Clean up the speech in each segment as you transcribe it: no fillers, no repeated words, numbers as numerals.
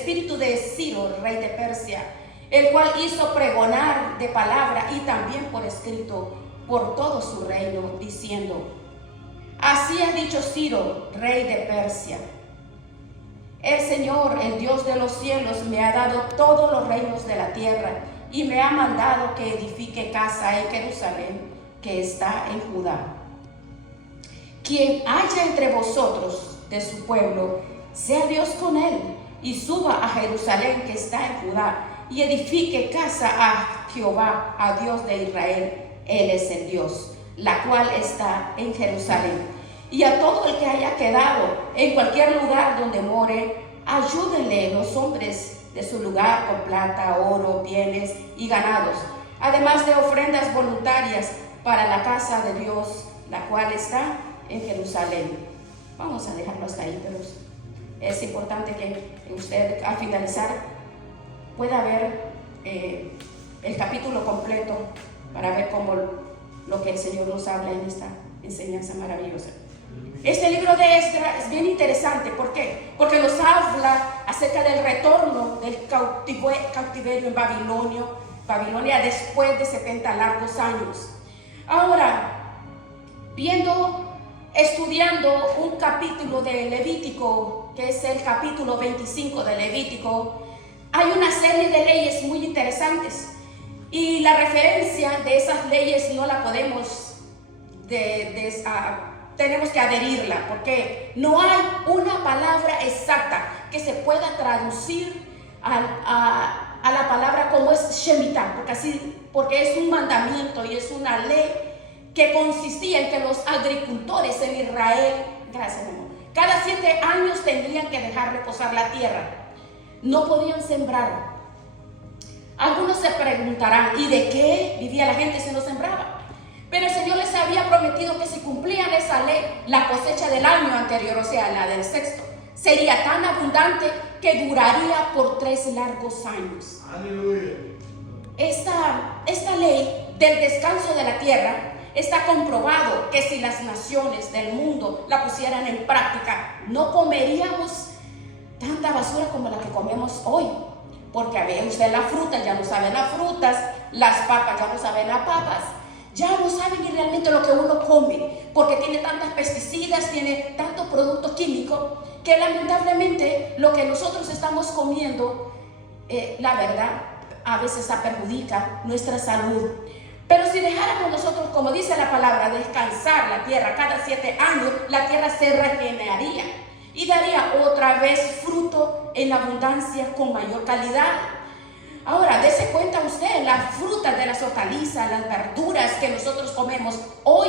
espíritu de Ciro, rey de Persia, el cual hizo pregonar de palabra y también por escrito por todo su reino, diciendo: así ha dicho Ciro, rey de Persia: el Señor, el Dios de los cielos, me ha dado todos los reinos de la tierra y me ha mandado que edifique casa en Jerusalén, que está en Judá. Quien haya entre vosotros de su pueblo, sea Dios con él, y suba a Jerusalén, que está en Judá, y edifique casa a Jehová, a Dios de Israel. Él es el Dios, la cual está en Jerusalén. Y a todo el que haya quedado en cualquier lugar donde more, ayúdenle los hombres de su lugar con plata, oro, bienes y ganados, además de ofrendas voluntarias para la casa de Dios, la cual está en Jerusalén. Vamos a dejarlo hasta ahí, pero es importante que usted, al finalizar, pueda ver el capítulo completo para ver cómo lo que el Señor nos habla en esta enseñanza maravillosa. Este libro de Esdras es bien interesante. ¿Por qué? Porque nos habla acerca del retorno del cautiverio en Babilonia después de 70 largos años. Ahora, estudiando un capítulo de Levítico, que es el capítulo 25 de Levítico, hay una serie de leyes muy interesantes, y la referencia de esas leyes no la podemos tenemos que adherirla, porque no hay una palabra exacta que se pueda traducir a la palabra como es Shemitah, porque es un mandamiento y es una ley que consistía en que los agricultores en Israel, gracias amor, cada 7 años tendrían que dejar reposar la tierra, no podían sembrar. Algunos se preguntarán, ¿y de qué vivía la gente si no sembraba? Pero el Señor les había prometido que si cumplían esa ley, la cosecha del año anterior, o sea, la del sexto, sería tan abundante que duraría por 3 largos años. Aleluya. Esta ley del descanso de la tierra está comprobado que si las naciones del mundo la pusieran en práctica, no comeríamos tanta basura como la que comemos hoy. Porque a ver, usted la fruta ya no saben las frutas, las papas ya no saben las papas, ya no saben ni realmente lo que uno come, porque tiene tantas pesticidas, tiene tanto producto químico, que lamentablemente lo que nosotros estamos comiendo, la verdad, a veces perjudica nuestra salud. Pero si dejáramos nosotros, como dice la palabra, descansar la tierra cada 7 años, la tierra se regeneraría y daría otra vez fruto en abundancia con mayor calidad. Ahora, dése cuenta usted, las frutas de las hortalizas, las verduras que nosotros comemos hoy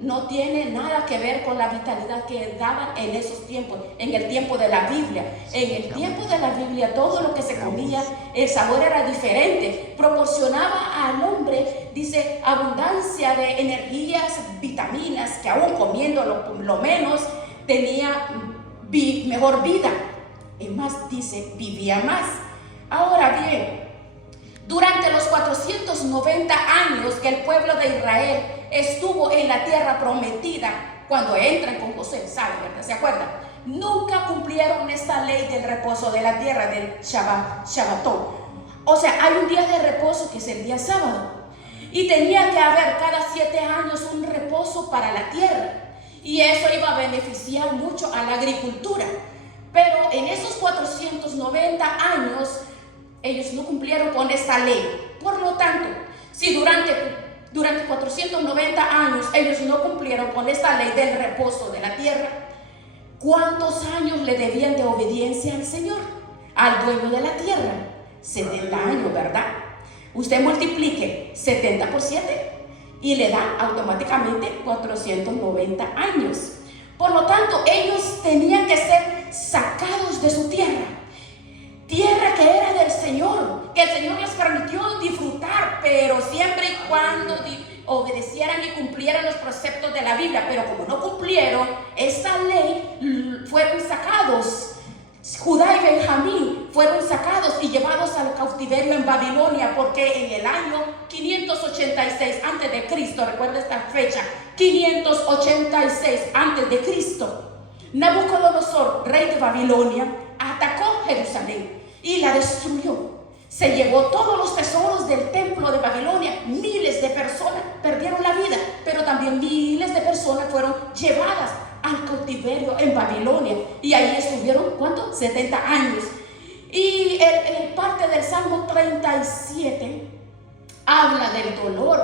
no tiene nada que ver con la vitalidad que daban en esos tiempos, en el tiempo de la Biblia. En el tiempo de la Biblia, todo lo que se comía, el sabor era diferente, proporcionaba al hombre, dice, abundancia de energías, vitaminas, que aún comiendo lo menos, tenía mejor vida. Y más dice, vivía más. Ahora bien, durante los 490 años que el pueblo de Israel estuvo en la tierra prometida, cuando entran con José, ¿saben? ¿Se acuerdan? Nunca cumplieron esta ley del reposo de la tierra, del Shabbatón. O sea, hay un día de reposo que es el día sábado, y tenía que haber cada 7 años un reposo para la tierra, y eso iba a beneficiar mucho a la agricultura. Pero en esos 490 años ellos no cumplieron con esta ley. Por lo tanto, si durante 490 años ellos no cumplieron con esta ley del reposo de la tierra, ¿cuántos años le debían de obediencia al Señor, al dueño de la tierra? 70 años, ¿verdad? Usted multiplique 70 por 7 y le da automáticamente 490 años. Por lo tanto, ellos tenían que ser sacados de su tierra que era del Señor, que el Señor les permitió disfrutar, pero siempre y cuando obedecieran y cumplieran los preceptos de la Biblia. Pero como no cumplieron esta ley, fueron sacados. Judá y Benjamín fueron sacados y llevados al cautiverio en Babilonia, porque en el año 586 antes de Cristo, recuerda esta fecha, 586 antes de Cristo, Nabucodonosor, rey de Babilonia, atacó Jerusalén y la destruyó. Se llevó todos los tesoros del templo de Babilonia. Miles de personas perdieron la vida, pero también miles de personas fueron llevadas al cautiverio en Babilonia. Y ahí estuvieron, ¿cuánto? 70 años. Y el parte del Salmo 37 habla del dolor,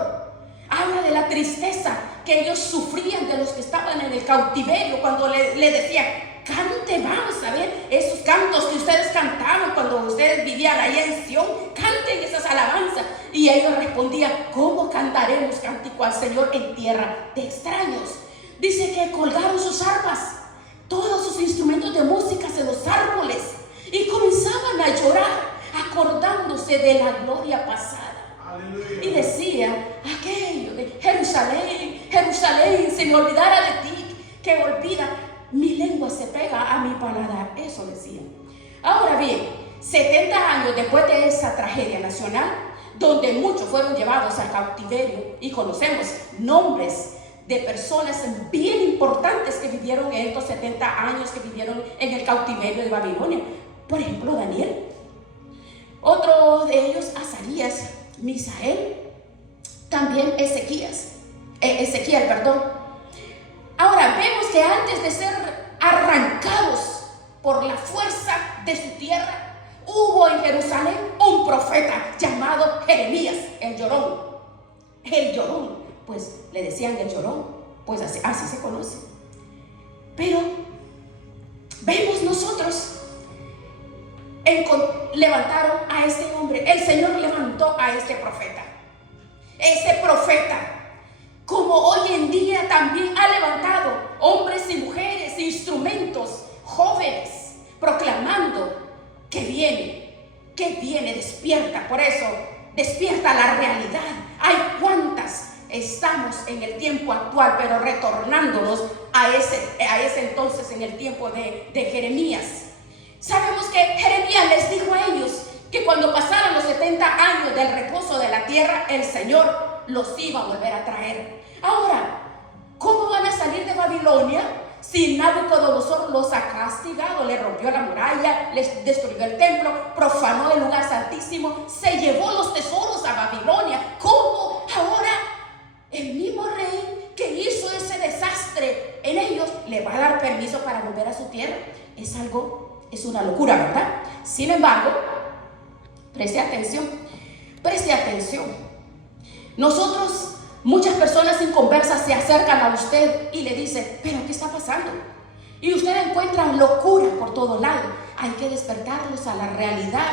habla de la tristeza que ellos sufrían de los que estaban en el cautiverio, cuando le decían: cante, vamos a ver esos cantos que ustedes cantaban cuando ustedes vivían ahí en Sión, canten esas alabanzas. Y ellos respondían: ¿cómo cantaremos cántico al Señor en tierra de extraños? Dice que colgaron sus arpas, todos sus instrumentos de música en los árboles, y comenzaban a llorar, acordándose de la gloria pasada. Aleluya. Y decían aquello de: Jerusalén, Jerusalén, si me olvidara de ti, que olvida, mi lengua se pega a mi paladar. Eso decían. Ahora bien, 70 años después de esa tragedia nacional, donde muchos fueron llevados al cautiverio, y conocemos nombres de personas bien importantes que vivieron en estos 70 años que vivieron en el cautiverio de Babilonia. Por ejemplo, Daniel. Otro de ellos, Azarías, Misael, también Ezequiel. Ahora vemos que antes de ser arrancados por la fuerza de su tierra, hubo en Jerusalén un profeta llamado Jeremías, el llorón. El llorón, pues le decían el llorón, pues así se conoce. Pero vemos nosotros, levantaron a este hombre. El Señor levantó a este profeta. Ese profeta, como hoy en día también ha levantado hombres y mujeres, instrumentos, jóvenes, proclamando que viene, despierta. Por eso, despierta la realidad. Hay cuantas estamos en el tiempo actual, pero retornándonos a ese entonces, en el tiempo de Jeremías. Sabemos que Jeremías les dijo a ellos que cuando pasaran los 70 años del reposo de la tierra, el Señor los iba a volver a traer. Ahora, ¿cómo van a salir de Babilonia si Nabucodonosor los ha castigado? Le rompió la muralla, les destruyó el templo, profanó el lugar santísimo, se llevó los tesoros a Babilonia. ¿Cómo ahora el mismo rey que hizo ese desastre en ellos le va a dar permiso para volver a su tierra? Es una locura, ¿verdad? Sin embargo, preste atención. Nosotros, muchas personas inconversas se acercan a usted y le dicen: ¿pero qué está pasando? Y usted encuentra locura por todo lado. Hay que despertarlos a la realidad.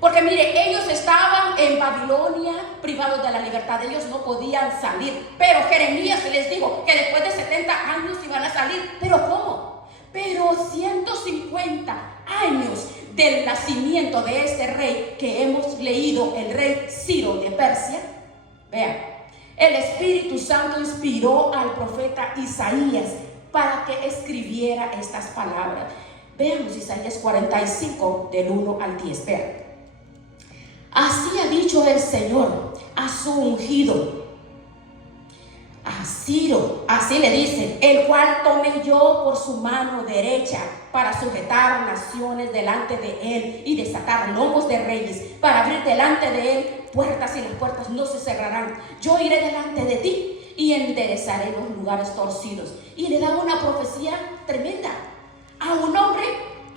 Porque mire, ellos estaban en Babilonia privados de la libertad. Ellos no podían salir. Pero Jeremías les dijo que después de 70 años iban a salir. ¿Pero cómo? Pero 150 años del nacimiento de este rey que hemos leído, el rey Ciro de Persia. Vean, el Espíritu Santo inspiró al profeta Isaías para que escribiera estas palabras. Veamos Isaías 45 del 1 al 10. Vean: así ha dicho el Señor a su ungido, a Ciro, así le dice, el cual tomé yo por su mano derecha para sujetar naciones delante de él y desatar lomos de reyes, para abrir delante de él puertas, y las puertas no se cerrarán. Yo iré delante de ti y enderezaré los lugares torcidos. Y le da una profecía tremenda a un hombre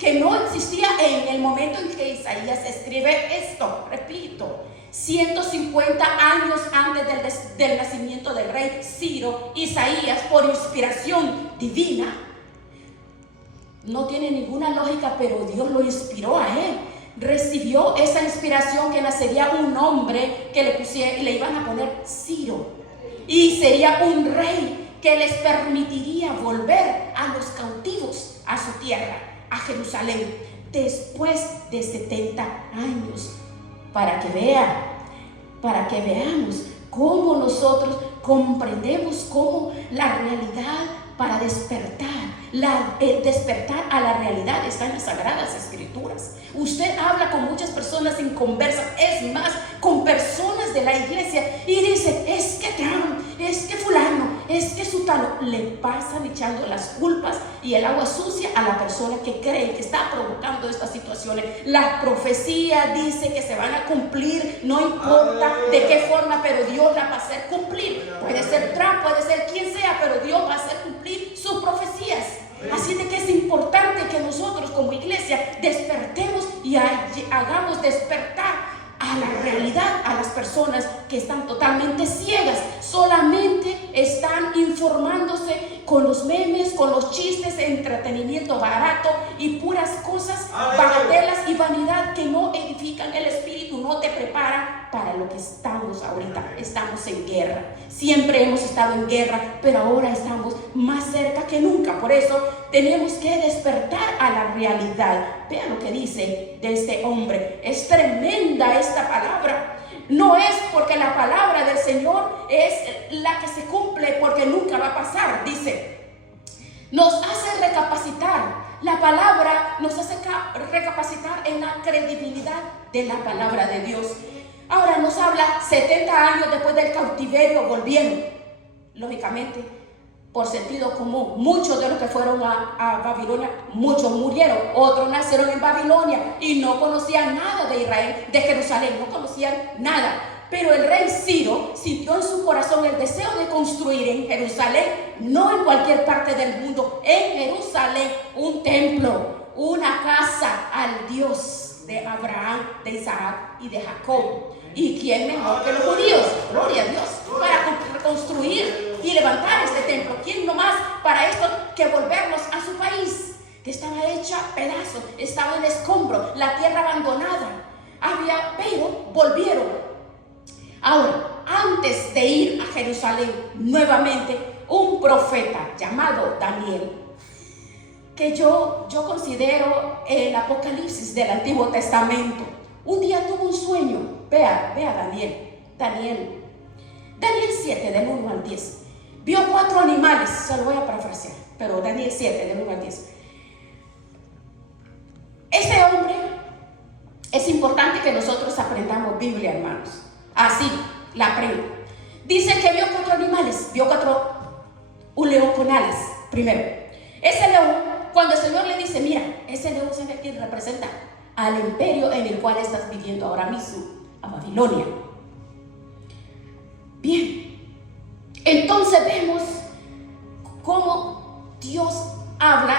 que no existía en el momento en que Isaías escribe esto. Repito, 150 años antes del nacimiento del rey Ciro, Isaías, por inspiración divina, no tiene ninguna lógica, pero Dios lo inspiró a él. Recibió esa inspiración que nacería un hombre que le iban a poner Ciro, y sería un rey que les permitiría volver a los cautivos a su tierra, a Jerusalén, después de 70 años. Para que veamos cómo nosotros comprendemos cómo la realidad para despertar. Despertar a la realidad está en las Sagradas Escrituras. Usted habla con muchas personas inconversas, es más, con personas de la iglesia, y dice, es que Trump, es que fulano, es que sutano. Le pasan echando las culpas y el agua sucia a la persona que cree que está provocando estas situaciones. La profecía dice que se van a cumplir, no importa de qué forma, pero Dios la va a hacer cumplir. Puede ser Trump, puede ser quien sea, pero Dios va a hacer cumplir sus profecías. Así de que es importante que nosotros como iglesia despertemos y hagamos despertar a la realidad a las personas que están totalmente ciegas, solamente están informándose con los memes, con los chistes, entretenimiento barato y puras cosas bagatelas y vanidad que no edifican el espíritu, no te preparan para lo que estamos ahorita. Estamos en guerra, siempre hemos estado en guerra, pero ahora estamos más cerca que nunca. Por eso tenemos que despertar a la realidad. Vean lo que dice de este hombre, es tremenda esta palabra. No es porque la palabra del Señor es la que se cumple, porque nunca va a pasar. Dice, nos hace recapacitar. La palabra nos hace recapacitar en la credibilidad de la palabra de Dios. Ahora nos habla 70 años después del cautiverio volvieron. Lógicamente, por sentido común, muchos de los que fueron a Babilonia, muchos murieron, otros nacieron en Babilonia y no conocían nada de Israel, de Jerusalén, no conocían nada. Pero el rey Ciro sintió en su corazón el deseo de construir en Jerusalén, no en cualquier parte del mundo, en Jerusalén, un templo, una casa al Dios de Abraham, de Isaac y de Jacob. ¿Y quién mejor que los judíos? Gloria a Dios, para reconstruir y levantar este templo. ¿Quién nomás para esto que volverlos a su país, que estaba hecha pedazos, estaba en escombro, la tierra abandonada? Pero volvieron. Ahora, antes de ir a Jerusalén nuevamente, un profeta llamado Daniel, que yo considero el Apocalipsis del Antiguo Testamento, un día tuvo un sueño. Vea Daniel 7 del 1 al 10. Vio 4 animales, se lo voy a parafrasear, pero Daniel 7 del 1 al 10. Este hombre, es importante que nosotros aprendamos Biblia, hermanos. Así la aprendo. Dice que vio 4 animales, un león con alas, primero. Ese león, cuando el Señor le dice, mira, ese león es el que representa al imperio en el cual estás viviendo ahora mismo, a Babilonia. Bien, entonces vemos cómo Dios habla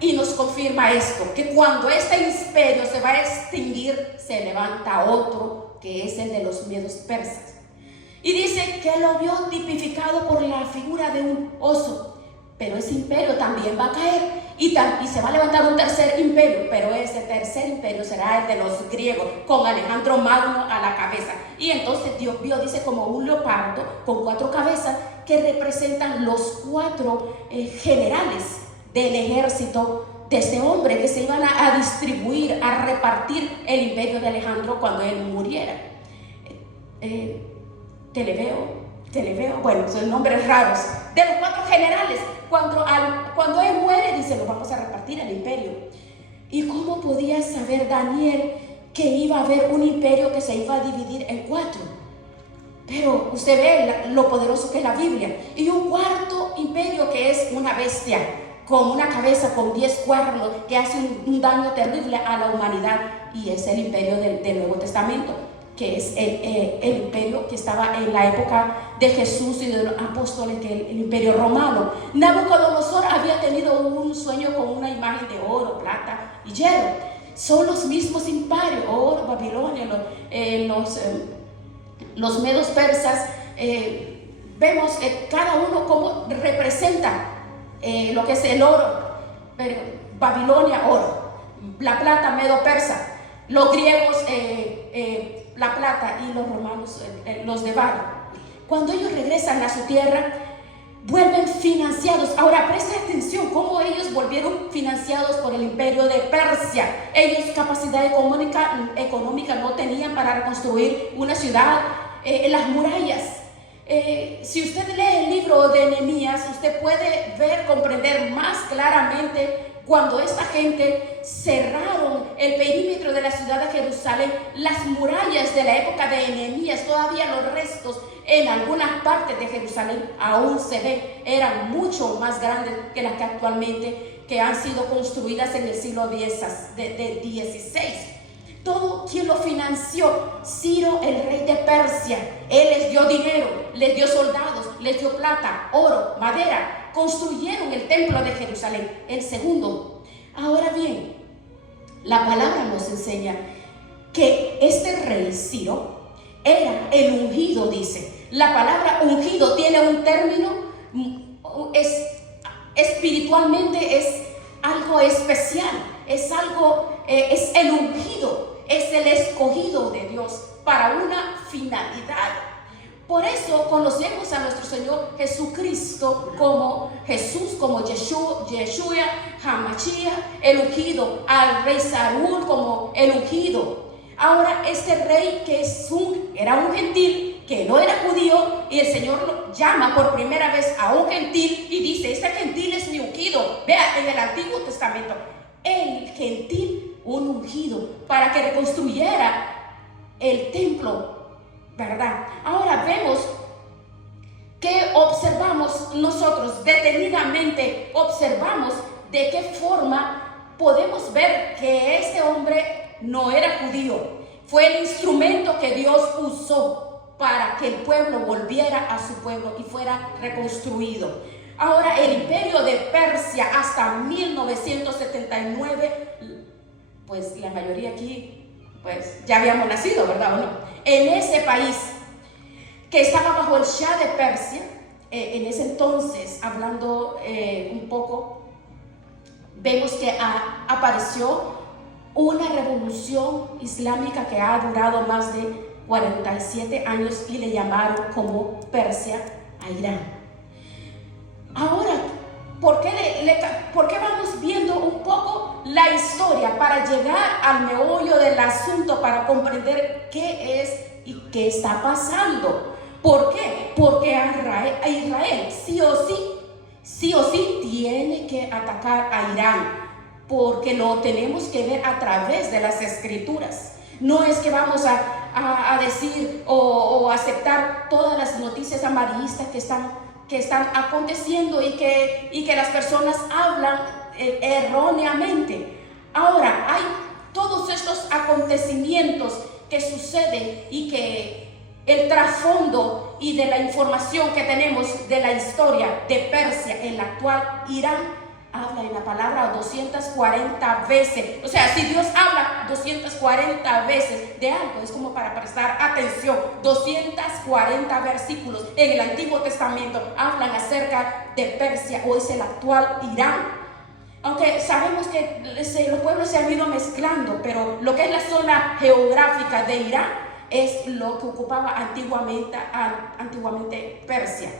y nos confirma esto, que cuando este imperio se va a extinguir, se levanta otro, que es el de los medos persas. Y dice que lo vio tipificado por la figura de un oso, pero ese imperio también va a caer. Y se va a levantar un tercer imperio, pero ese tercer imperio será el de los griegos, con Alejandro Magno a la cabeza. Y entonces Dios vio, dice, como un leopardo con 4 cabezas que representan los 4 generales del ejército de ese hombre, que se iban a distribuir, a repartir el imperio de Alejandro cuando él muriera. Televeo, bueno, son nombres raros, de los 4 generales. Cuando él muere, dice, lo vamos a repartir el imperio. ¿Y cómo podía saber Daniel que iba a haber un imperio que se iba a dividir en 4? Pero usted ve lo poderoso que es la Biblia. Y un 4 imperio que es una bestia, con una cabeza con 10 cuernos, que hace un daño terrible a la humanidad. Y es el imperio del Nuevo Testamento, que es el imperio que estaba en la época de Jesús y de los apóstoles, que es el imperio romano. Nabucodonosor había tenido un sueño con una imagen de oro, plata y hierro. Son los mismos imperios, oro, Babilonia, los medos persas. Vemos cada uno como representa lo que es el oro, pero Babilonia, oro, la plata, medo persa, los griegos, la plata, y los romanos, los de barro. Cuando ellos regresan a su tierra, vuelven financiados. Ahora presta atención cómo ellos volvieron financiados por el imperio de Persia. Ellos capacidad económica no tenían para reconstruir una ciudad, las murallas. si usted lee el libro de Nehemías, usted puede ver, comprender más claramente cuando esta gente cerraron el perímetro de la ciudad de Jerusalén. Las murallas de la época de Nehemías, todavía los restos en algunas partes de Jerusalén aún se ven, eran mucho más grandes que las que actualmente que han sido construidas en el siglo XVI. Todo quien lo financió, Ciro, el rey de Persia. Él les dio dinero, les dio soldados, les dio plata, oro, madera. Construyeron el templo de Jerusalén, el segundo. Ahora bien, la palabra nos enseña que este rey Ciro era el ungido, dice. La palabra ungido tiene un término, espiritualmente es algo especial, es algo, es el ungido. Es el escogido de Dios para una finalidad. Por eso conocemos a nuestro Señor Jesucristo como Jesús, como Yeshua, Hamashiach, el ungido, al rey Saúl como el ungido. Ahora este rey que era un gentil, que no era judío, y el Señor lo llama por primera vez a un gentil y dice: este gentil es mi ungido. Vea, en el Antiguo Testamento, el gentil, un ungido, para que reconstruyera el templo, ¿verdad? Ahora vemos que observamos nosotros, detenidamente observamos de qué forma podemos ver que este hombre no era judío. Fue el instrumento que Dios usó para que el pueblo volviera a su pueblo y fuera reconstruido. Ahora el imperio de Persia hasta 1979, pues la mayoría aquí pues ya habíamos nacido, ¿verdad o no? En ese país que estaba bajo el Shah de Persia, en ese entonces, hablando un poco, vemos que apareció una revolución islámica que ha durado más de 47 años y le llamaron como Persia a Irán. Ahora, ¿por qué vamos viendo un poco la historia para llegar al meollo del asunto, para comprender qué es y qué está pasando? ¿Por qué? Porque a Israel sí o sí tiene que atacar a Irán, porque lo tenemos que ver a través de las Escrituras. No es que vamos a decir o aceptar todas las noticias amarillistas que están aconteciendo y que las personas hablan erróneamente. Ahora, hay todos estos acontecimientos que suceden y que el trasfondo y de la información que tenemos de la historia de Persia en la actual Irán habla en la palabra 240 veces. O sea, si Dios habla 240 veces de algo, es como para prestar atención. 240 versículos en el Antiguo Testamento hablan acerca de Persia, o es el actual Irán. Aunque sabemos que los pueblos se han ido mezclando, pero lo que es la zona geográfica de Irán es lo que ocupaba antiguamente Persia.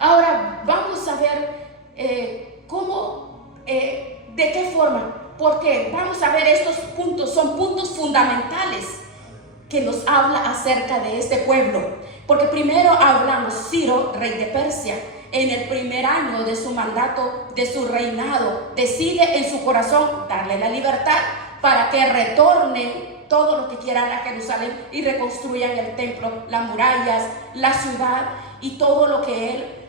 Ahora vamos a ver de qué forma, porque vamos a ver estos puntos, son puntos fundamentales que nos habla acerca de este pueblo. Porque primero hablamos, Ciro, rey de Persia, en el primer año de su mandato, de su reinado, decide en su corazón darle la libertad para que retornen todo lo que quieran a Jerusalén y reconstruyan el templo, las murallas, la ciudad y todo lo que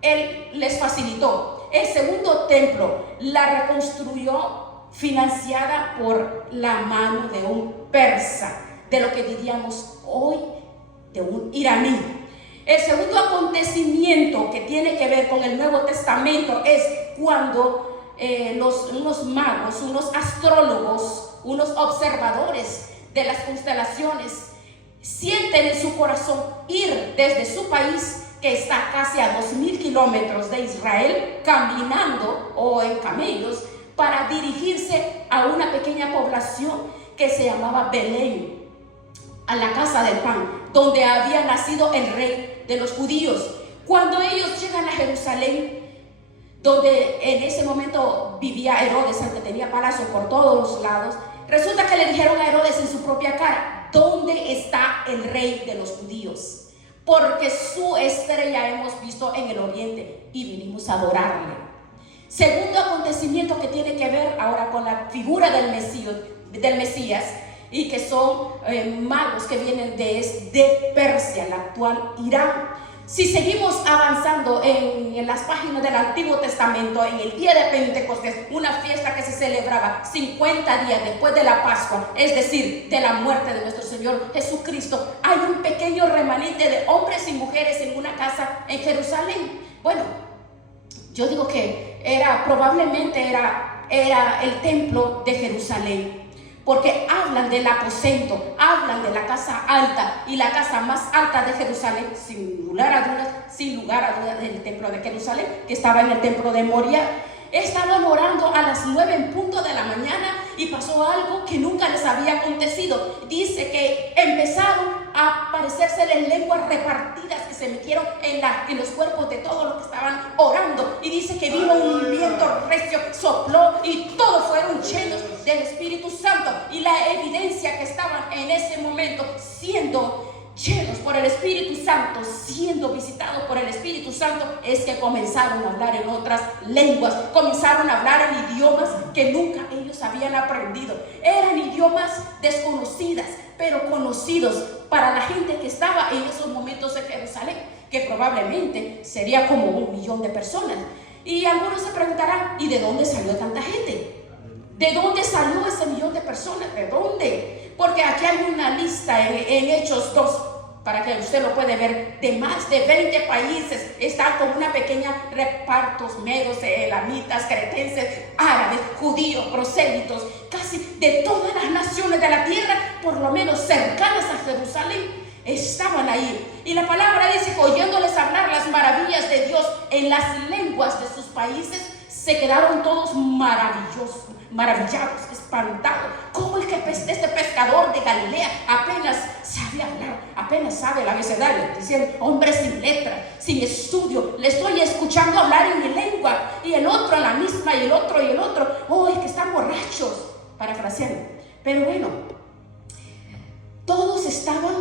él les facilitó. El segundo templo la reconstruyó financiada por la mano de un persa, de lo que diríamos hoy de un iraní. El segundo acontecimiento que tiene que ver con el Nuevo Testamento es cuando unos magos, unos astrólogos, unos observadores de las constelaciones sienten en su corazón ir desde su país, que está casi a 2000 kilómetros de Israel, caminando o en camellos, para dirigirse a una pequeña población que se llamaba Belén, a la casa del pan, donde había nacido el rey de los judíos. Cuando ellos llegan a Jerusalén, donde en ese momento vivía Herodes, aunque tenía palacio por todos los lados, resulta que le dijeron a Herodes en su propia cara: ¿dónde está el rey de los judíos? porque su estrella hemos visto en el oriente y vinimos a adorarle. Segundo acontecimiento que tiene que ver ahora con la figura del Mesías, y que son magos que vienen de Persia, la actual Irán. Si seguimos avanzando en las páginas del Antiguo Testamento, en el día de Pentecostés, una fiesta que se celebraba 50 días después de la Pascua, es decir, de la muerte de nuestro Señor Jesucristo, hay un pequeño remanente de hombres y mujeres en una casa en Jerusalén. Bueno, yo digo que probablemente era el templo de Jerusalén, porque hablan del aposento, hablan de la casa alta, y la casa más alta de Jerusalén, sin lugar a dudas, del templo de Jerusalén, que estaba en el templo de Moria. Estaban orando a las 9 en punto de la mañana y pasó algo que nunca les había acontecido. Dice que empezaron a aparecérseles lenguas repartidas que se metieron en los cuerpos de todos los que estaban orando. Y dice que vino un viento recio, sopló y todos fueron llenos del Espíritu Santo. Y la evidencia que estaban en ese momento siendo llenos por el Espíritu Santo, siendo visitados por el Espíritu Santo, es que comenzaron a hablar en otras lenguas, comenzaron a hablar en idiomas que nunca ellos habían aprendido. Eran idiomas desconocidas, pero conocidos para la gente que estaba en esos momentos en Jerusalén, que probablemente sería como 1 millón de personas. Y algunos se preguntarán, ¿y de dónde salió tanta gente? ¿De dónde salió ese 1 millón de personas? ¿De dónde? Porque aquí hay una lista en Hechos 2, para que usted lo puede ver, de más de 20 países. Están con una pequeña repartos, medos, elamitas, cretenses, árabes, judíos, prosélitos, casi de todas las naciones de la tierra, por lo menos cercanas a Jerusalén, estaban ahí. Y la palabra dice que oyéndoles hablar las maravillas de Dios en las lenguas de sus países, se quedaron todos maravillados, espantados. ¿Cómo es que este pescador de Galilea apenas sabe hablar, apenas sabe el abecedario? Dicen, hombre sin letra, sin estudio, le estoy escuchando hablar en mi lengua, y el otro a la misma, y el otro, oh, es que están borrachos, parafraseando. Pero bueno, todos estaban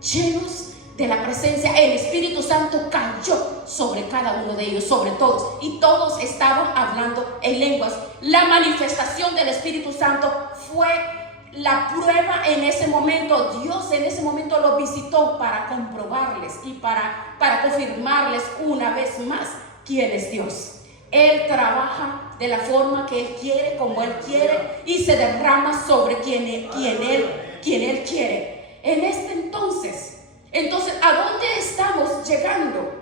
llenos de la presencia. El Espíritu Santo cayó sobre cada uno de ellos, sobre todos, y todos estaban hablando en lenguas. La manifestación del Espíritu Santo fue la prueba en ese momento. Dios en ese momento los visitó para comprobarles y para confirmarles una vez más quién es Dios. Él trabaja de la forma que Él quiere, como Él quiere, y se derrama sobre quien Él quiere. En este entonces, ¿a dónde estamos llegando?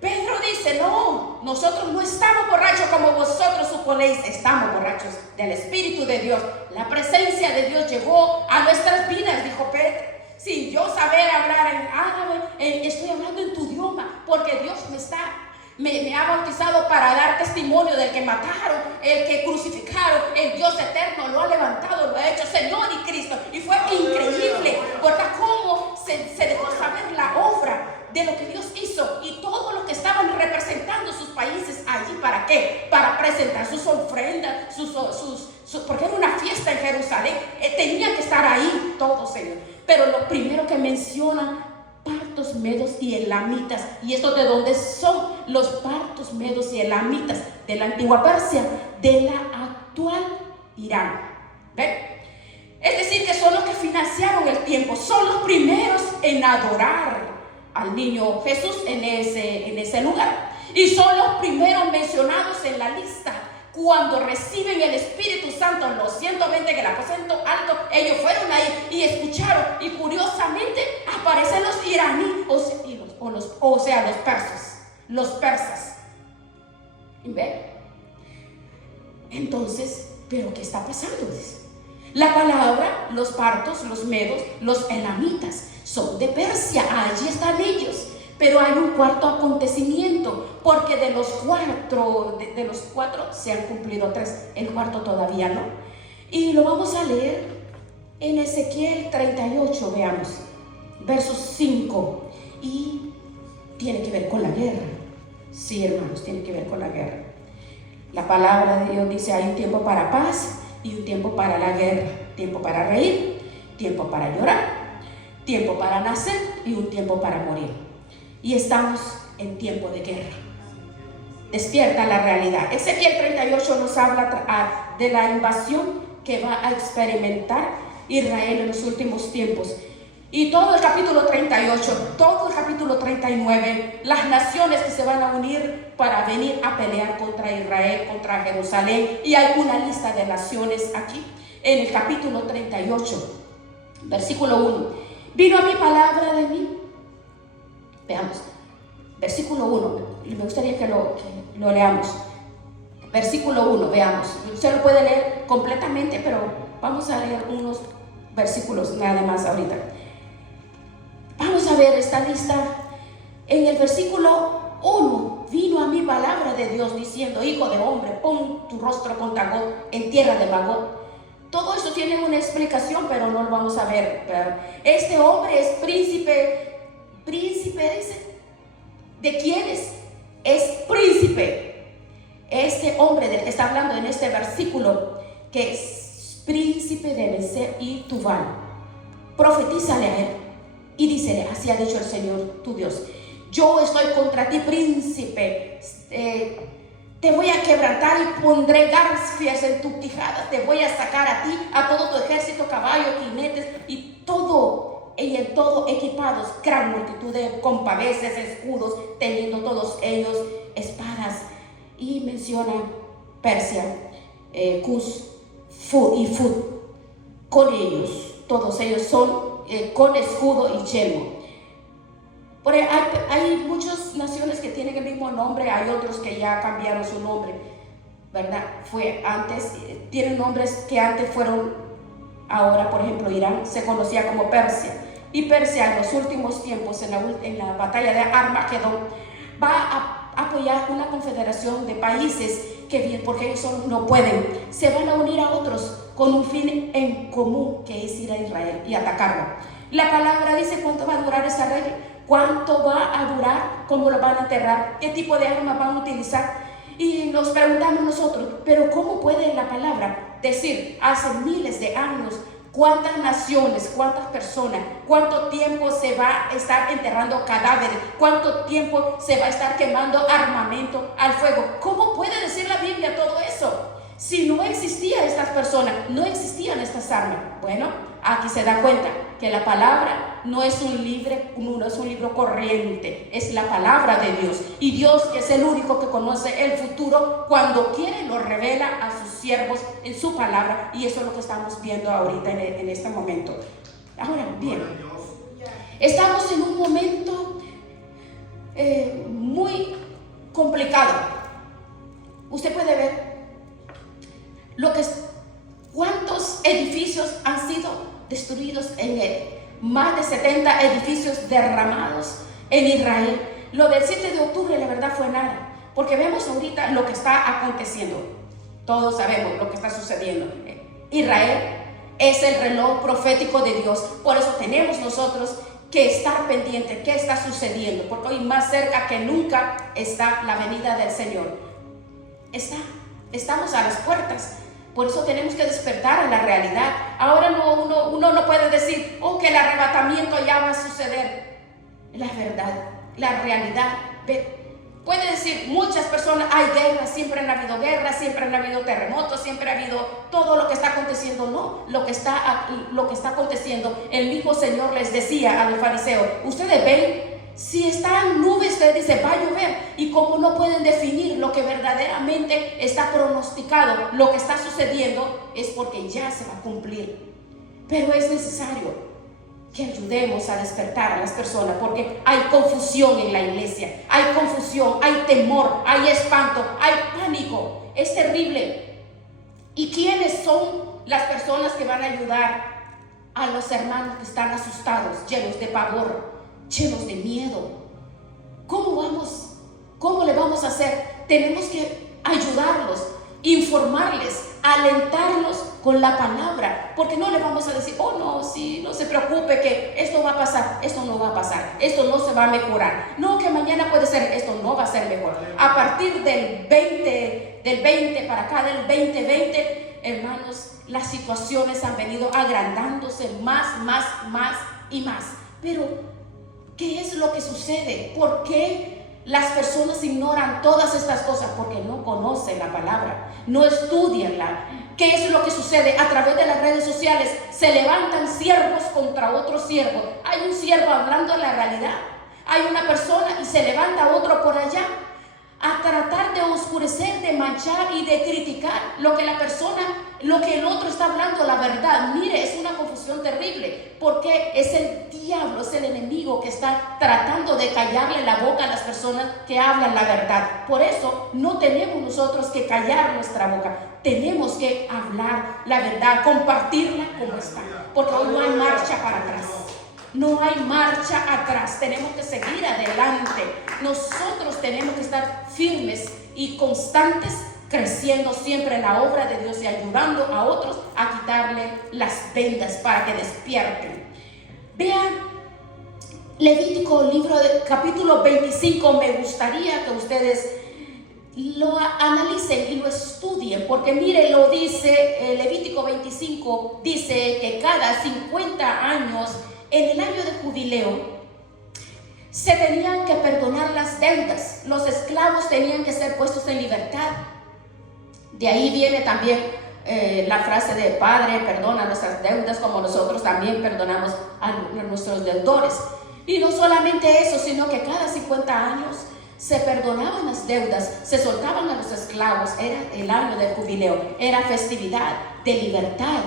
Pedro dice, no, nosotros no estamos borrachos como vosotros suponéis, estamos borrachos del Espíritu de Dios. La presencia de Dios llegó a nuestras vidas, dijo Pedro. Sin yo saber hablar en árabe, estoy hablando en tu idioma, porque Dios me ha bautizado para dar testimonio del que mataron, el que crucificaron, el Dios eterno lo ha levantado, lo ha hecho Señor y Cristo. Y fue increíble, porque cómo se dejó saber la obra de lo que Dios hizo, y todos los que estaban representando sus países allí. ¿Para qué? Para presentar sus ofrendas, porque era una fiesta en Jerusalén, tenían que estar ahí todos ellos. Pero lo primero que mencionan, partos, medos y elamitas. ¿Y esto de dónde son? Los partos, medos y elamitas de la antigua Persia, de la actual Irán. ¿Ven? Es decir, que son los que financiaron el tiempo, son los primeros en adorar al niño Jesús en ese lugar, y son los primeros mencionados en la lista. Cuando reciben el Espíritu Santo, los 120 en el aposento alto, ellos fueron ahí y escucharon, y curiosamente aparecen los iraníes, o sea, los persas. ¿Ven? Entonces, ¿pero qué está pasando? La palabra, los partos, los medos, los elamitas, son de Persia, allí están ellos. Pero hay un cuarto acontecimiento, porque de los cuatro se han cumplido 3, el cuarto todavía no. Y lo vamos a leer en Ezequiel 38, veamos, versos 5, y tiene que ver con la guerra. Sí, hermanos, tiene que ver con la guerra. La palabra de Dios dice, hay un tiempo para paz y un tiempo para la guerra, tiempo para reír, tiempo para llorar. tiempo para nacer y un tiempo para morir. Y estamos en tiempo de guerra. Despierta la realidad. Ezequiel 38 nos habla de la invasión que va a experimentar Israel en los últimos tiempos. Y todo el capítulo 38, todo el capítulo 39, las naciones que se van a unir para venir a pelear contra Israel, contra Jerusalén. Y hay una lista de naciones aquí. En el capítulo 38, versículo 1. Vino a mi palabra de mí. Veamos. Versículo 1. Me gustaría que lo leamos. Versículo 1, veamos. Usted lo puede leer completamente, pero vamos a leer unos versículos nada más ahorita. Vamos a ver esta lista. En el versículo 1, vino a mi palabra de Dios diciendo: hijo de hombre, pon tu rostro contra Gog en tierra de Magog. Todo esto tiene una explicación, pero no lo vamos a ver. Este hombre es príncipe. Príncipe, dice. ¿De quién es? Es príncipe. Este hombre del que está hablando en este versículo, que es príncipe de Beser y Tubal, profetízale a él y dícele: así ha dicho el Señor tu Dios, yo estoy contra ti, príncipe, te voy a quebrantar y pondré garfias en tu quijada, te voy a sacar a ti, a todo tu ejército, caballos, jinetes y todo, y en todo equipados, gran multitud de compaveses, escudos, teniendo todos ellos espadas. Y menciona Persia, Cus, Fud y Fud. Con ellos, todos ellos son con escudo y yelmo. Hay muchas naciones que tienen el mismo nombre, hay otros que ya cambiaron su nombre, ¿verdad? Fue antes, tienen nombres que antes fueron, ahora por ejemplo Irán se conocía como Persia. Y Persia en los últimos tiempos, en la batalla de Armagedón, va a apoyar una confederación de países que bien, porque ellos solos no pueden, se van a unir a otros con un fin en común, que es ir a Israel y atacarlo. La palabra dice cuánto va a durar esa regla, cuánto va a durar, cómo lo van a enterrar, qué tipo de armas van a utilizar. Y nos preguntamos nosotros, pero ¿cómo puede la palabra decir hace miles de años cuántas naciones, cuántas personas, cuánto tiempo se va a estar enterrando cadáveres, cuánto tiempo se va a estar quemando armamento al fuego? ¿Cómo puede decir la Biblia todo eso? Si no existían estas personas, no existían estas armas. Bueno, aquí se da cuenta que la palabra no es un libro corriente, es la palabra de Dios. Y Dios, que es el único que conoce el futuro, cuando quiere lo revela a sus siervos en su palabra. Y eso es lo que estamos viendo ahorita en este momento. Ahora bien, estamos en un momento muy complicado. Usted puede ver cuántos edificios han sido destruidos en él. Más de 70 edificios derramados en Israel. Lo del 7 de octubre la verdad fue nada, porque vemos ahorita lo que está aconteciendo. Todos sabemos lo que está sucediendo. Israel es el reloj profético de Dios. Por eso tenemos nosotros que estar pendientes qué está sucediendo, porque hoy más cerca que nunca está la venida del Señor. Estamos a las puertas. Por eso tenemos que despertar a la realidad. Ahora uno no puede decir, que el arrebatamiento ya va a suceder. La verdad, la realidad. Puede decir muchas personas, hay guerras, siempre han habido guerras, siempre han habido terremotos, siempre ha habido todo lo que está aconteciendo. No, lo que está aconteciendo, el mismo Señor les decía a los fariseos, ustedes ven, si están nubes, usted dice, va a llover. Y como no pueden definir lo que verdaderamente está pronosticado, lo que está sucediendo, es porque ya se va a cumplir. Pero es necesario que ayudemos a despertar a las personas, porque hay confusión en la iglesia, hay confusión, hay temor, hay espanto, hay pánico. Es terrible. ¿Y quiénes son las personas que van a ayudar a los hermanos que están asustados, llenos de pavor, llenos de miedo? ¿Cómo le vamos a hacer? Tenemos que ayudarlos, informarles, alentarlos con la palabra, porque no le vamos a decir, no, sí, no se preocupe que esto va a pasar, esto no va a pasar, esto no se va a mejorar, no, que mañana puede ser, esto no va a ser mejor. A partir del 20 para acá, del 2020, hermanos, las situaciones han venido agrandándose más y más. Pero, ¿qué es lo que sucede? ¿Por qué las personas ignoran todas estas cosas? Porque no conocen la palabra, no estudianla. ¿Qué es lo que sucede? A través de las redes sociales se levantan siervos contra otros siervos. Hay un siervo hablando la realidad, hay una persona y se levanta otro por allá a tratar de oscurecer, de manchar y de criticar lo que la persona, lo que el otro está hablando, la verdad. Mire, es una confusión terrible, porque es el diablo, es el enemigo que está tratando de callarle la boca a las personas que hablan la verdad. Por eso no tenemos nosotros que callar nuestra boca, tenemos que hablar la verdad, compartirla como está, porque hoy no hay marcha para atrás. No hay marcha atrás, tenemos que seguir adelante. Nosotros tenemos que estar firmes y constantes, creciendo siempre en la obra de Dios y ayudando a otros a quitarle las vendas para que despierten. Vean Levítico, libro de capítulo 25. Me gustaría que ustedes lo analicen y lo estudien, porque mire, lo dice Levítico 25, dice que cada 50 años, en el año de jubileo, se tenían que perdonar las deudas. Los esclavos tenían que ser puestos en libertad. De ahí viene también la frase de Padre, perdona nuestras deudas como nosotros también perdonamos a nuestros deudores. Y no solamente eso, sino que cada 50 años se perdonaban las deudas, se soltaban a los esclavos. Era el año del jubileo, era festividad de libertad.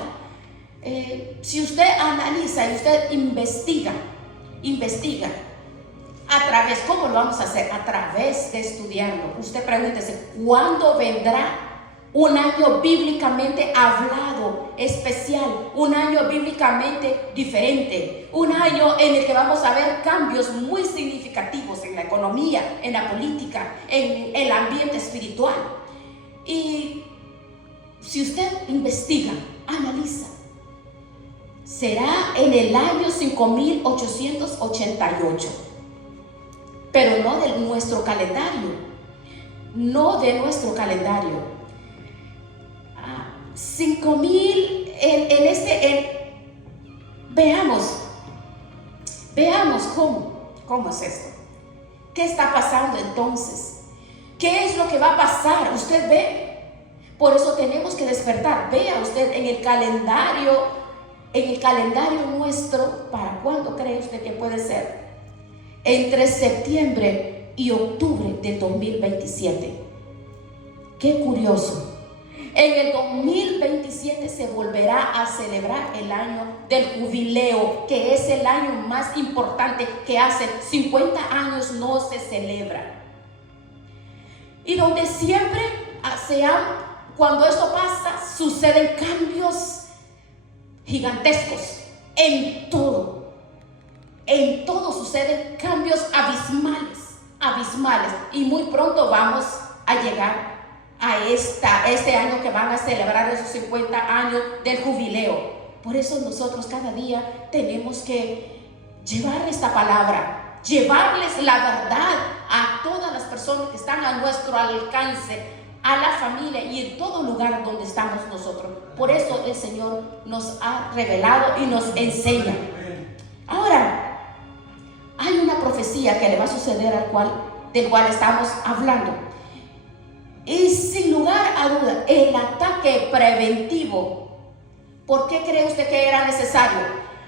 Si usted analiza y usted investiga a través, ¿cómo lo vamos a hacer? A través de estudiarlo. Usted pregúntese, ¿cuándo vendrá un año bíblicamente hablado, especial? Un año bíblicamente diferente, un año en el que vamos a ver cambios muy significativos en la economía, en la política, en el ambiente espiritual. Y si usted investiga, analiza, será en el año 5888, pero no de nuestro calendario, Ah, 5000 veamos cómo es esto. ¿Qué está pasando entonces? ¿Qué es lo que va a pasar? Usted ve, por eso tenemos que despertar. Vea usted en el calendario nuestro, ¿para cuándo cree usted que puede ser? Entre septiembre y octubre del 2027. Qué curioso. En el 2027 se volverá a celebrar el año del jubileo, que es el año más importante, que hace 50 años no se celebra. Y donde siempre cuando esto pasa, suceden cambios gigantescos en todo suceden cambios abismales, y muy pronto vamos a llegar a este año que van a celebrar esos 50 años del jubileo. Por eso nosotros cada día tenemos que llevar esta palabra, llevarles la verdad a todas las personas que están a nuestro alcance, a la familia y en todo lugar donde estamos nosotros. Por eso el Señor nos ha revelado y nos enseña. Ahora, hay una profecía que le va a suceder del cual estamos hablando. Y sin lugar a duda, el ataque preventivo. ¿Por qué cree usted que era necesario?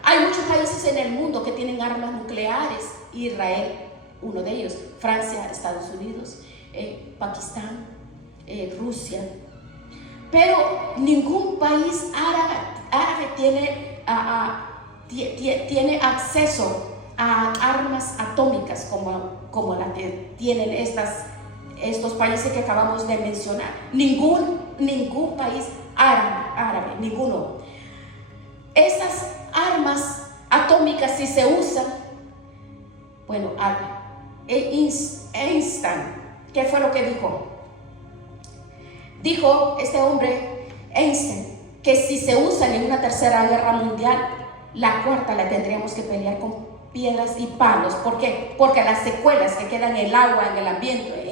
Hay muchos países en el mundo que tienen armas nucleares. Israel, uno de ellos. Francia, Estados Unidos, Pakistán, Rusia. Pero ningún país árabe tiene acceso a armas atómicas como la que tienen estos países que acabamos de mencionar. Ningún país árabe, ninguno. Esas armas atómicas, si se usan, bueno, Einstein, ¿qué fue lo que dijo? Dijo este hombre, Einstein, que si se usan en una tercera guerra mundial, la cuarta la tendríamos que pelear con piedras y palos. ¿Por qué? Porque las secuelas que quedan en el agua, en el ambiente,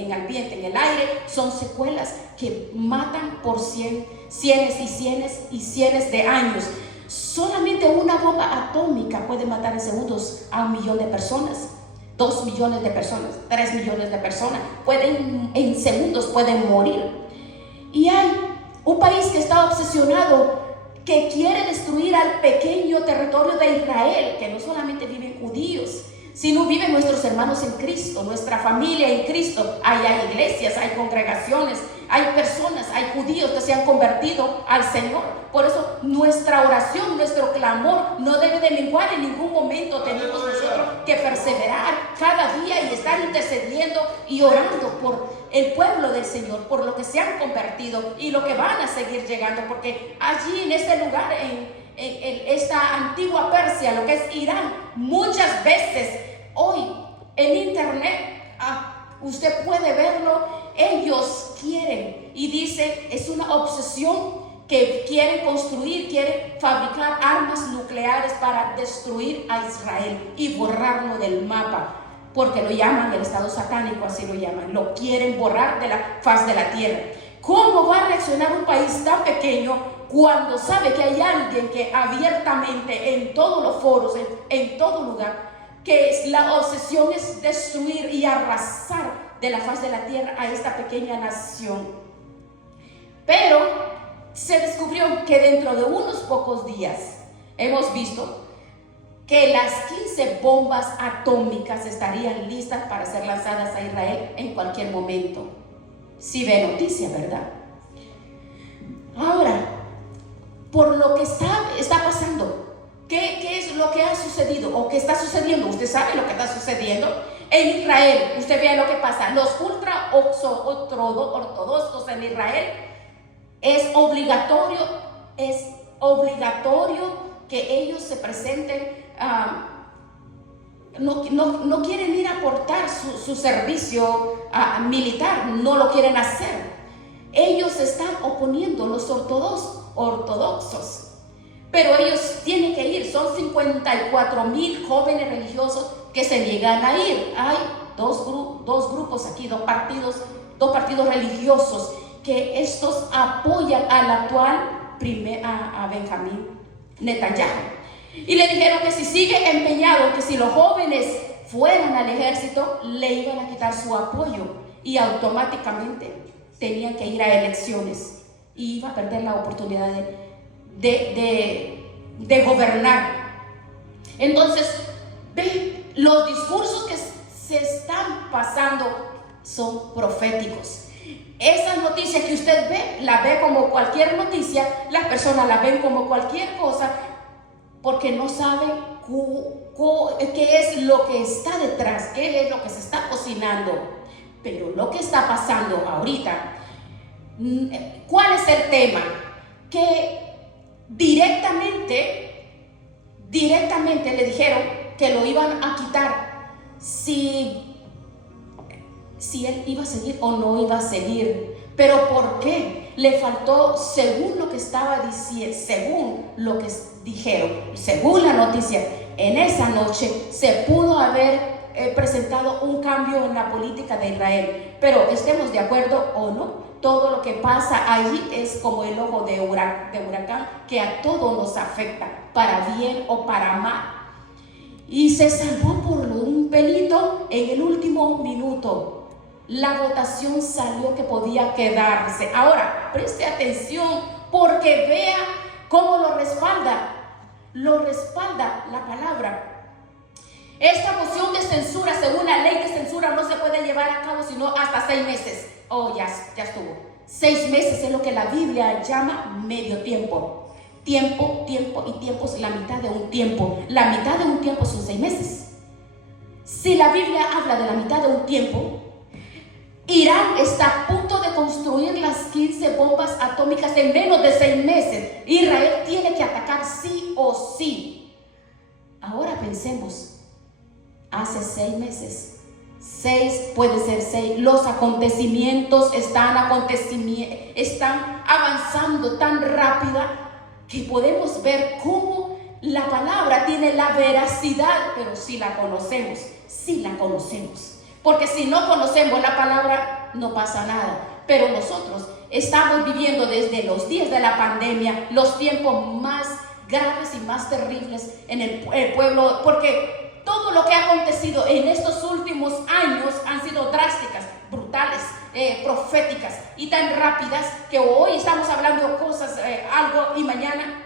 en el aire, son secuelas que matan por cienes y cienes de años. Solamente una bomba atómica puede matar en segundos a 1 millón de personas, 2 millones de personas, 3 millones de personas. En segundos pueden morir. Y hay un país que está obsesionado, que quiere destruir al pequeño territorio de Israel, que no solamente viven judíos, sino viven nuestros hermanos en Cristo, nuestra familia en Cristo. Hay iglesias, hay congregaciones, hay personas, hay judíos que se han convertido al Señor. Por eso nuestra oración, nuestro clamor no debe de menguar en ningún momento. Tenemos nosotros que perseverar cada día y estar intercediendo y orando por el pueblo del Señor, por lo que se han convertido y lo que van a seguir llegando, porque allí en este lugar, en esta antigua Persia, lo que es Irán, muchas veces hoy en internet usted puede verlo. Ellos quieren, y dice, es una obsesión, que quieren construir, quieren fabricar armas nucleares para destruir a Israel y borrarlo del mapa, porque lo llaman el Estado satánico, así lo llaman. Lo quieren borrar de la faz de la tierra. ¿Cómo va a reaccionar un país tan pequeño cuando sabe que hay alguien que abiertamente, en todos los foros, en todo lugar, que la obsesión es destruir y arrasar de la faz de la tierra a esta pequeña nación? Pero se descubrió que dentro de unos pocos días hemos visto que las 15 bombas atómicas estarían listas para ser lanzadas a Israel en cualquier momento. Si ve noticia, ¿verdad? Ahora, por lo que está pasando, ¿qué es lo que ha sucedido o qué está sucediendo? Usted sabe lo que está sucediendo en Israel. Usted ve lo que pasa. Los ultra ortodoxos en Israel es obligatorio que ellos se presenten. No quieren ir a aportar su servicio militar, no lo quieren hacer. Ellos se están oponiendo, los ortodoxos, pero ellos tienen que ir. Son 54,000 jóvenes religiosos que se niegan a ir. Hay dos grupos aquí, dos partidos religiosos, que estos apoyan al actual a Benjamín Netanyahu. Y le dijeron que si sigue empeñado, que si los jóvenes fueran al ejército, le iban a quitar su apoyo y automáticamente tenían que ir a elecciones y iba a perder la oportunidad de gobernar. Entonces, ve, los discursos que se están pasando son proféticos. Esas noticias que usted ve, la ve como cualquier noticia, las personas la ven como cualquier cosa, porque no saben qué es lo que está detrás, qué es lo que se está cocinando. Pero lo que está pasando ahorita, ¿cuál es el tema? Que directamente le dijeron que lo iban a quitar si él iba a seguir o no iba a seguir. ¿Pero por qué? Le faltó, según lo que estaba diciendo, según lo que dijeron, según la noticia, en esa noche se pudo haber presentado un cambio en la política de Israel. Pero estemos de acuerdo o no, todo lo que pasa allí es como el ojo de huracán que a todos nos afecta, para bien o para mal. Y se salvó por un pelito en el último minuto. La votación salió que podía quedarse. Ahora, preste atención, porque vea cómo lo respalda la palabra. Esta moción de censura, según la ley de censura, no se puede llevar a cabo sino hasta 6 meses. Ya estuvo. 6 meses es lo que la Biblia llama medio tiempo. Tiempo y tiempo es la mitad de un tiempo. La mitad de un tiempo son 6 meses. Si la Biblia habla de la mitad de un tiempo, Irán está a punto de construir las 15 bombas atómicas en menos de 6 meses. Israel tiene que atacar sí o sí. Ahora pensemos, hace 6 meses, 6, puede ser 6, los acontecimientos están avanzando tan rápida que podemos ver cómo la palabra tiene la veracidad, pero si la conocemos. Porque si no conocemos la palabra, no pasa nada. Pero nosotros estamos viviendo desde los días de la pandemia los tiempos más graves y más terribles en el pueblo, porque todo lo que ha acontecido en estos últimos años han sido drásticas, brutales, proféticas y tan rápidas que hoy estamos hablando cosas, algo, y mañana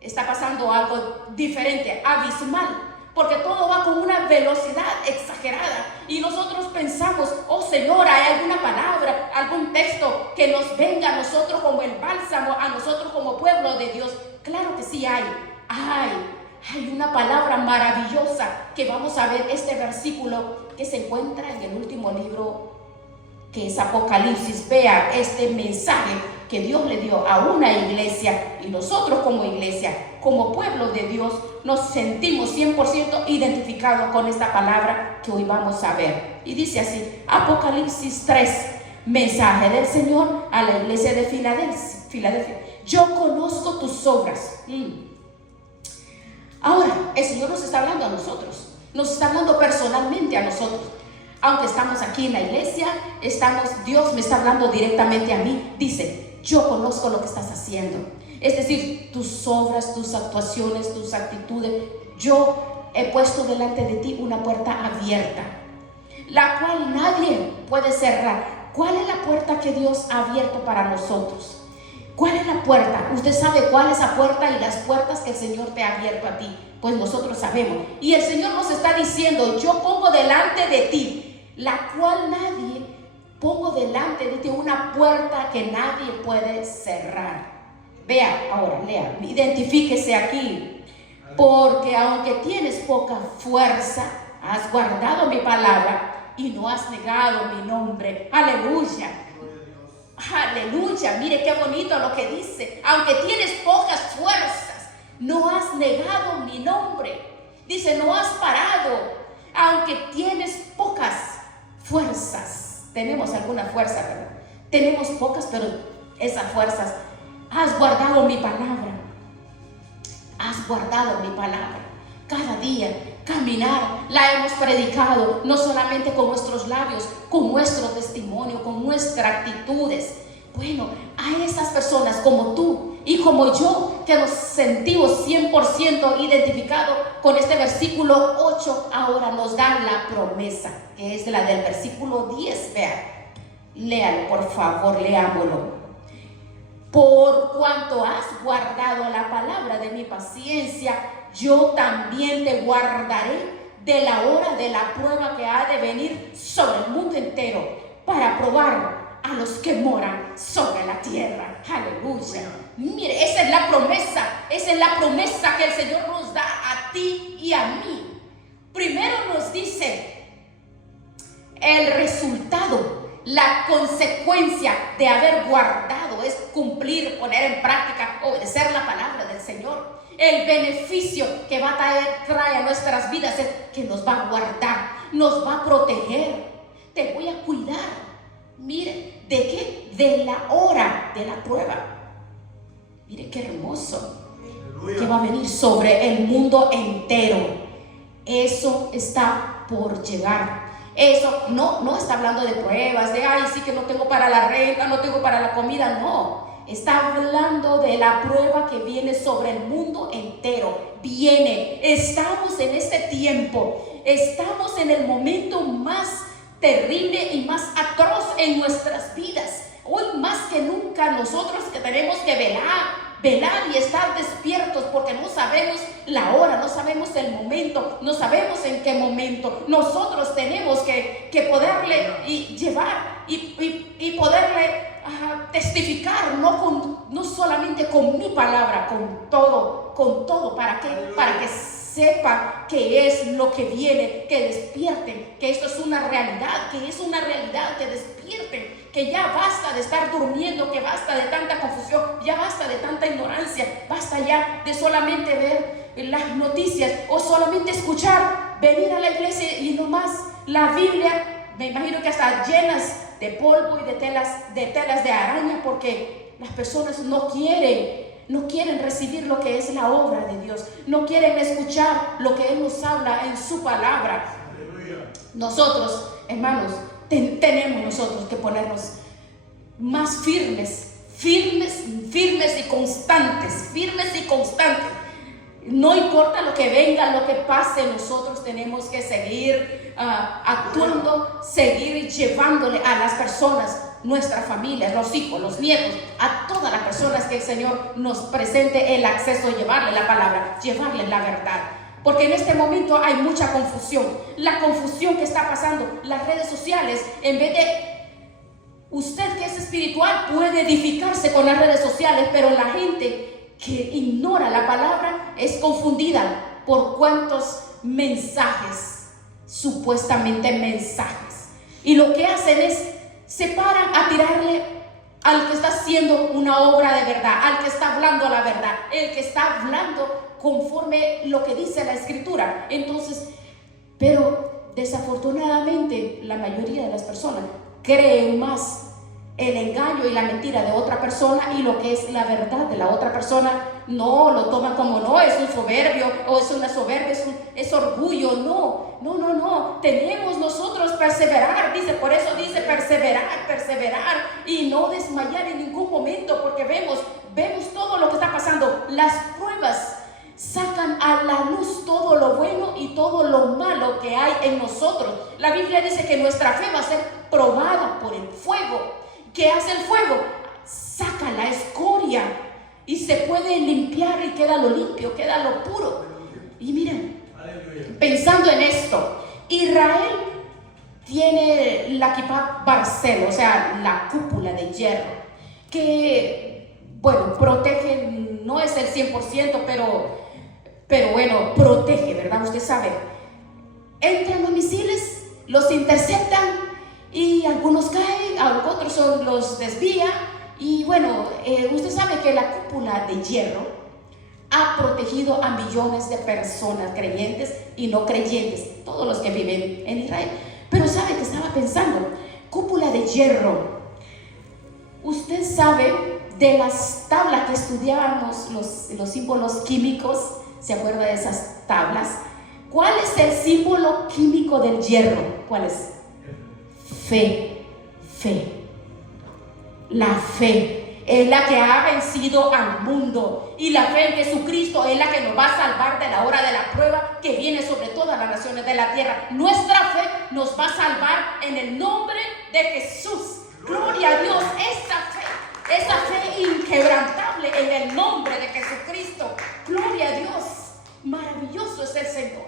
está pasando algo diferente, abismal. Porque todo va con una velocidad exagerada y nosotros pensamos, oh Señor, ¿hay alguna palabra, algún texto que nos venga a nosotros como el bálsamo, a nosotros como pueblo de Dios? Claro que sí hay. Hay una palabra maravillosa que vamos a ver, este versículo que se encuentra en el último libro, que es Apocalipsis. Vea este mensaje que Dios le dio a una iglesia, y nosotros como iglesia, como pueblo de Dios, nos sentimos 100% identificados con esta palabra que hoy vamos a ver. Y dice así, Apocalipsis 3, mensaje del Señor a la iglesia de Filadelfia. Yo conozco tus obras. Ahora, el Señor nos está hablando a nosotros, nos está hablando personalmente a nosotros. Aunque estamos aquí en la iglesia, Dios me está hablando directamente a mí. Dice, yo conozco lo que estás haciendo. Es decir, tus obras, tus actuaciones, tus actitudes. Yo he puesto delante de ti una puerta abierta, la cual nadie puede cerrar. ¿Cuál es la puerta que Dios ha abierto para nosotros? ¿Cuál es la puerta? Usted sabe cuál es esa puerta y las puertas que el Señor te ha abierto a ti. Pues nosotros sabemos. Y el Señor nos está diciendo, yo pongo delante de ti, la cual nadie, pongo delante de ti una puerta que nadie puede cerrar. Vea, ahora, lea, identifíquese aquí. Porque aunque tienes poca fuerza, has guardado mi palabra y no has negado mi nombre. Aleluya. Aleluya, mire qué bonito lo que dice. Aunque tienes pocas fuerzas, no has negado mi nombre. Dice, no has parado. Aunque tienes pocas fuerzas. Tenemos alguna fuerza, ¿verdad? Tenemos pocas, pero esas fuerzas. Has guardado mi palabra. Has guardado mi palabra. Cada día caminar, la hemos predicado, no solamente con nuestros labios, con nuestro testimonio, con nuestras actitudes. Bueno, hay esas personas como tú y como yo que nos sentimos 100% identificados con este versículo 8. Ahora nos dan la promesa, que es la del versículo 10. Vea, léalo por favor, leámoslo. Por cuanto has guardado la palabra de mi paciencia, yo también te guardaré de la hora de la prueba que ha de venir sobre el mundo entero, para probar a los que moran sobre la tierra. Aleluya. Mire, esa es la promesa que el Señor nos da a ti y a mí. Primero nos dice el resultado, la consecuencia de haber guardado es cumplir, poner en práctica, obedecer la palabra del Señor. El beneficio que va a traer a nuestras vidas es que nos va a guardar, nos va a proteger. Te voy a cuidar. Mire, ¿de qué? De la hora de la prueba. Mire qué hermoso. Aleluya. Que va a venir sobre el mundo entero. Eso está por llegar. Eso no está hablando de pruebas, de ay, sí que no tengo para la renta, no tengo para la comida, no. Está hablando de la prueba que viene sobre el mundo entero. Viene, estamos en este tiempo, estamos en el momento más terrible y más atroz en nuestras vidas. Hoy más que nunca nosotros que tenemos que velar y estar despiertos, porque no sabemos la hora, no sabemos el momento, no sabemos en qué momento. Nosotros tenemos que poderle y llevar y poderle testificar, no solamente con mi palabra, con todo. ¿Para qué? Para que sepa que es lo que viene, que despierten, que esto es una realidad, que despierten, que ya basta de estar durmiendo, que basta de tanta confusión, ya basta de tanta ignorancia, basta ya de solamente ver las noticias o solamente escuchar, venir a la iglesia y nomás la Biblia, me imagino que hasta llenas de polvo y de telas de araña, porque las personas no quieren recibir lo que es la obra de Dios, no quieren escuchar lo que Él nos habla en su palabra. Aleluya. Nosotros, hermanos, tenemos nosotros que ponernos más firmes y constantes, No importa lo que venga, lo que pase, nosotros tenemos que seguir actuando, seguir llevándole a las personas, nuestras familias, los hijos, los nietos, a todas las personas que el Señor nos presente el acceso, llevarle la palabra, llevarle la verdad. Porque en este momento hay mucha confusión. La confusión que está pasando, las redes sociales, en vez de usted que es espiritual puede edificarse con las redes sociales, pero la gente que ignora la palabra es confundida por cuantos mensajes, supuestamente mensajes. Y lo que hacen es, se paran a tirarle al que está haciendo una obra de verdad, al que está hablando la verdad, el que está hablando conforme lo que dice la Escritura. Entonces, pero desafortunadamente la mayoría de las personas creen más el engaño y la mentira de otra persona, y lo que es la verdad de la otra persona no lo toman como no, es un soberbio o es una soberbia, es orgullo. No, tenemos nosotros perseverar, dice, por eso dice perseverar y no desmayar en ningún momento, porque vemos todo lo que está pasando. Las pruebas sacan a la luz todo lo bueno y todo lo malo que hay en nosotros. La Biblia dice que nuestra fe va a ser probada por el fuego. ¿Qué hace el fuego? Saca la escoria y se puede limpiar y queda lo limpio, queda lo puro. Y miren, pensando en esto, Israel tiene la Kippah Barcel, o sea, la cúpula de hierro, que, bueno, protege, no es el 100%, pero bueno, protege, ¿verdad? Usted sabe, entran los misiles, los interceptan, y algunos caen, otros los desvían. Y bueno, usted sabe que la cúpula de hierro ha protegido a millones de personas, creyentes y no creyentes, todos los que viven en Israel. Pero sabe que estaba pensando, cúpula de hierro. Usted sabe de las tablas que estudiábamos, los símbolos químicos, ¿se acuerda de esas tablas? ¿Cuál es el símbolo químico del hierro? ¿Cuál es? Fe. La fe es la que ha vencido al mundo, y la fe en Jesucristo es la que nos va a salvar de la hora de la prueba que viene sobre todas las naciones de la tierra. Nuestra fe nos va a salvar en el nombre de Jesús. Gloria a Dios, esa fe inquebrantable en el nombre de Jesucristo. Gloria a Dios, maravilloso es el Señor.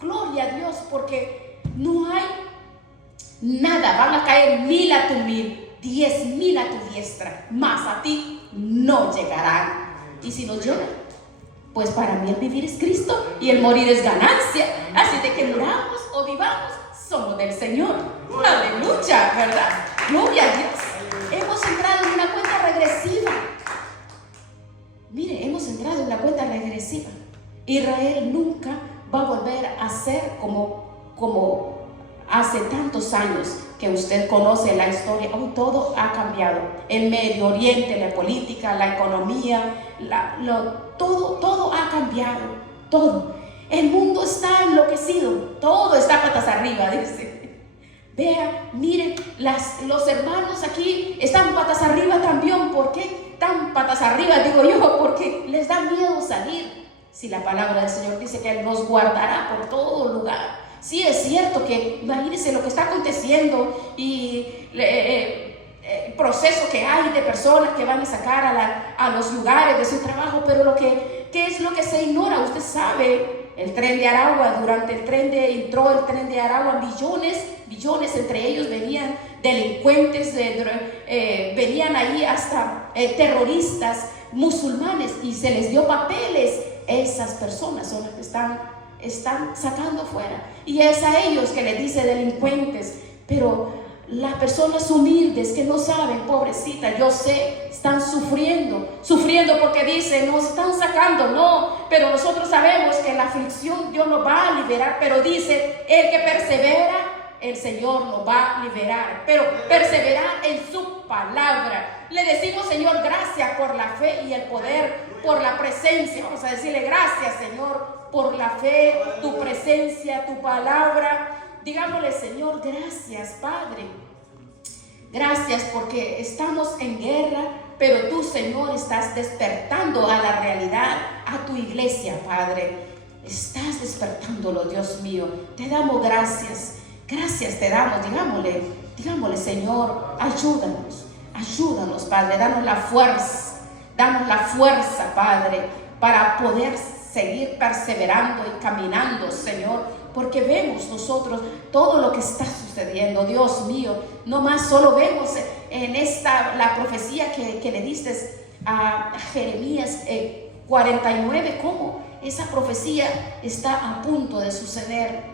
Gloria a Dios, porque no hay nada, van a caer 1000 a tu 1000, 10,000 a tu diestra, mas a ti no llegarán. Y si no llegan, pues para mí el vivir es Cristo y el morir es ganancia. Así de que muramos o vivamos, somos del Señor. Aleluya, ¿verdad? Gloria a Dios. Hemos entrado en una cuenta regresiva. Mire, hemos entrado en una cuenta regresiva. Israel nunca va a volver a ser como hace tantos años que usted conoce la historia. Hoy todo ha cambiado. El Medio Oriente, la política, la economía, todo ha cambiado. Todo. El mundo está enloquecido. Todo está patas arriba, dice. Vea, miren, los hermanos aquí están patas arriba también. ¿Por qué están patas arriba? Digo yo, porque les da miedo salir. Si la palabra del Señor dice que Él nos guardará por todo lugar. Sí, es cierto que imagínense lo que está aconteciendo y el proceso que hay de personas que van a sacar a los lugares de su trabajo, pero ¿qué es lo que se ignora? Usted sabe, el Tren de Aragua, entró el Tren de Aragua, billones, entre ellos venían delincuentes, venían ahí hasta terroristas musulmanes, y se les dio papeles. Esas personas son las que están sacando fuera, y es a ellos que les dice delincuentes. Pero las personas humildes que no saben, pobrecita, yo sé, están sufriendo porque dicen, nos están sacando, no, pero nosotros sabemos que en la aflicción Dios nos va a liberar. Pero dice, el que persevera, el Señor nos va a liberar, pero perseverar en su palabra. Le decimos, Señor, gracias por la fe y el poder, por la presencia. Vamos a decirle gracias, Señor, por la fe, tu presencia, tu palabra. Digámosle, Señor, gracias, Padre. Gracias porque estamos en guerra, pero tú, Señor, estás despertando a la realidad a tu iglesia, Padre. Estás despertándolo, Dios mío. Te damos gracias. Gracias te damos. Digámosle, Señor, ayúdanos, Padre. Danos la fuerza, Padre, para poder seguir perseverando y caminando, Señor, porque vemos nosotros todo lo que está sucediendo, Dios mío. No más solo vemos en la profecía que le diste a Jeremías 49, cómo esa profecía está a punto de suceder.